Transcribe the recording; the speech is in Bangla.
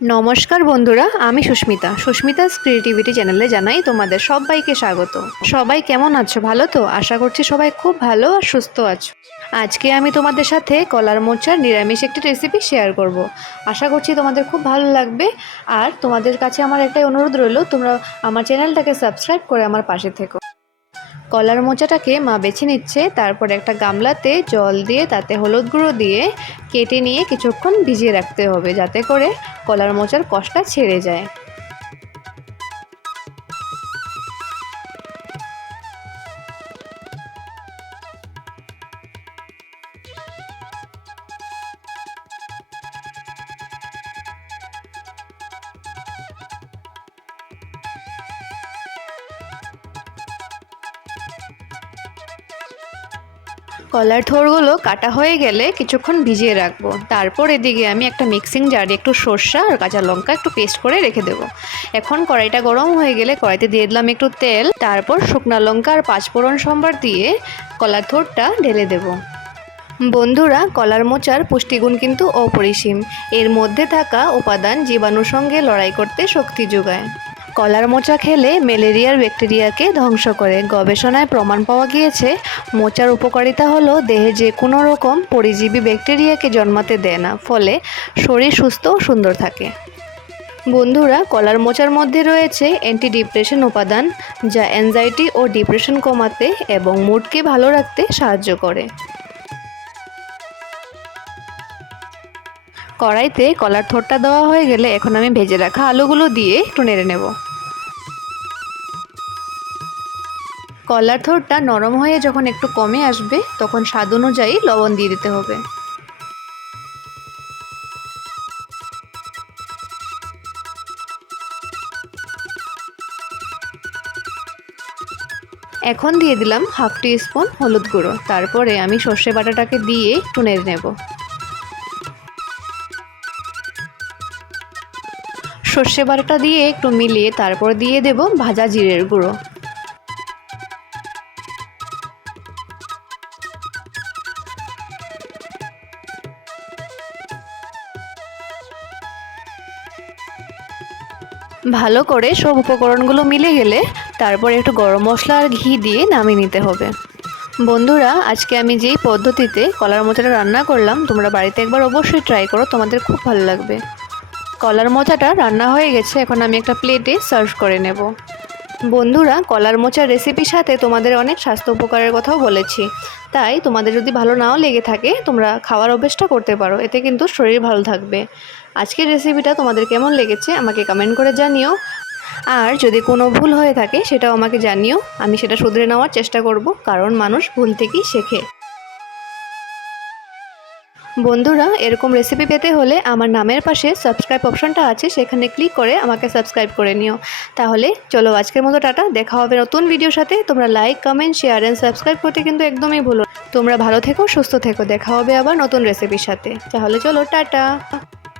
নমস্কার বন্ধুরা, আমি সুস্মিতাস ক্রিয়েটিভিটি চ্যানেলে জানাই তোমাদের সবাইকে স্বাগত। সবাই কেমন আছো? ভালো তো? আশা করছি সবাই খুব ভালো আর সুস্থ আছো। আজকে আমি তোমাদের সাথে কলার মোচার নিরামিষ একটি রেসিপি শেয়ার করব। আশা করছি তোমাদের খুব ভালো লাগবে। আর তোমাদের কাছে আমার একটাই অনুরোধ রইল, তোমরা আমার চ্যানেলটাকে সাবস্ক্রাইব করে আমার পাশে থেকো। কলার মোচাটাকে মা বেছে নিচ্ছে, তারপর একটা গামলাতে জল দিয়ে তাতে হলুদ গুঁড়ো দিয়ে কেটে নিয়ে কিছুক্ষণ ভিজিয়ে রাখতে হবে, যাতে করে কলার মোচার কষটা ছেড়ে যায়। কলার থোড়গুলো কাটা হয়ে গেলে কিছুক্ষণ ভিজিয়ে রাখবো। তারপর এদিকে আমি একটা মিক্সিং জারে একটু সর্ষা আর কাঁচা লঙ্কা একটু পেস্ট করে রেখে দেবো। এখন কড়াইটা গরম হয়ে গেলে কড়াইতে দিয়ে দিলাম একটু তেল, তারপর শুকনো লঙ্কা আর পাঁচফোড়ন সম্বার দিয়ে কলার থোড়টা ঢেলে দেবো। বন্ধুরা, কলার মোচার পুষ্টিগুণ কিন্তু অপরিসীম। এর মধ্যে থাকা উপাদান জীবাণুর সঙ্গে লড়াই করতে শক্তি যোগায়। কলার মোচা খেলে ম্যালেরিয়ার ব্যাকটেরিয়াকে ধ্বংস করে। গবেষণায় প্রমাণ পাওয়া গিয়েছে, মোচার উপকারিতা হলো দেহে যে কোনো রকম পরিজীবী ব্যাকটেরিয়াকে জন্মাতে দেয় না, ফলে শরীর সুস্থ ও সুন্দর থাকে। বন্ধুরা, কলার মোচার মধ্যে রয়েছে অ্যান্টি ডিপ্রেশন উপাদান, যা অ্যাংজাইটি ও ডিপ্রেশন কমাতে এবং মুডকে ভালো রাখতে সাহায্য করে। কড়াইতে কলার থোড়টা দেওয়া হয়ে গেলে এখন আমি ভেজে রাখা আলুগুলো দিয়ে একটু নেড়ে নেব। কলার থোড়টা নরম হয়ে যখন একটু কমে আসবে, তখন স্বাদ অনুযায়ী লবণ দিয়ে দিতে হবে। এখন দিয়ে দিলাম হাফ টি স্পুন হলুদ গুঁড়ো। তারপরে আমি সর্ষে বাটাটাকে দিয়ে একটু নেড়ে নেব। সর্ষে বাটাটা দিয়ে একটু মিলিয়ে তারপর দিয়ে দেব ভাজা জিরের গুঁড়ো। ভালো করে সব উপকরণগুলো মিলে গেলে তারপর একটু গরম মশলা আর ঘি দিয়ে নামিয়ে নিতে হবে। বন্ধুরা, আজকে আমি যেই পদ্ধতিতে কলার মোচাটা রান্না করলাম, তোমরা বাড়িতে একবার অবশ্যই ট্রাই করো, তোমাদের খুব ভালো লাগবে। কলার মোচাটা রান্না হয়ে গেছে, এখন আমি একটা প্লেটে সার্ভ করে নেব। বন্ধুরা, কলার মোচার রেসিপির সাথে তোমাদের অনেক স্বাস্থ্য উপকারের কথাও বলেছি, তাই তোমাদের যদি ভালো নাও লেগে থাকে তোমরা খাওয়ার অভ্যেসটা করতে পারো, এতে কিন্তু শরীর ভালো থাকবে। আজকের রেসিপিটা তোমাদের কেমন লেগেছে আমাকে কমেন্ট করে জানিও। আর যদি কোনো ভুল হয়ে থাকে সেটাও আমাকে জানিও, আমি সেটা শুধরে নেওয়ার চেষ্টা করব, কারণ মানুষ ভুল থেকেই শেখে। বন্ধুরা, এরকম রেসিপি পেতে হলে আমার নামের পাশে সাবস্ক্রাইব অপশনটা আছে, সেখানে ক্লিক করে আমাকে সাবস্ক্রাইব করে নিও। তাহলে চলো, আজকের মতো টাটা। দেখা হবে নতুন ভিডিওর সাথে। তোমরা like, comment, share and subscribe করতে কিন্তু একদমই ভুলো। তোমরা ভালো থেকো, সুস্থ থেকো। দেখা হবে আবার নতুন রেসিপির সাথে। তাহলে চলো, টাটা।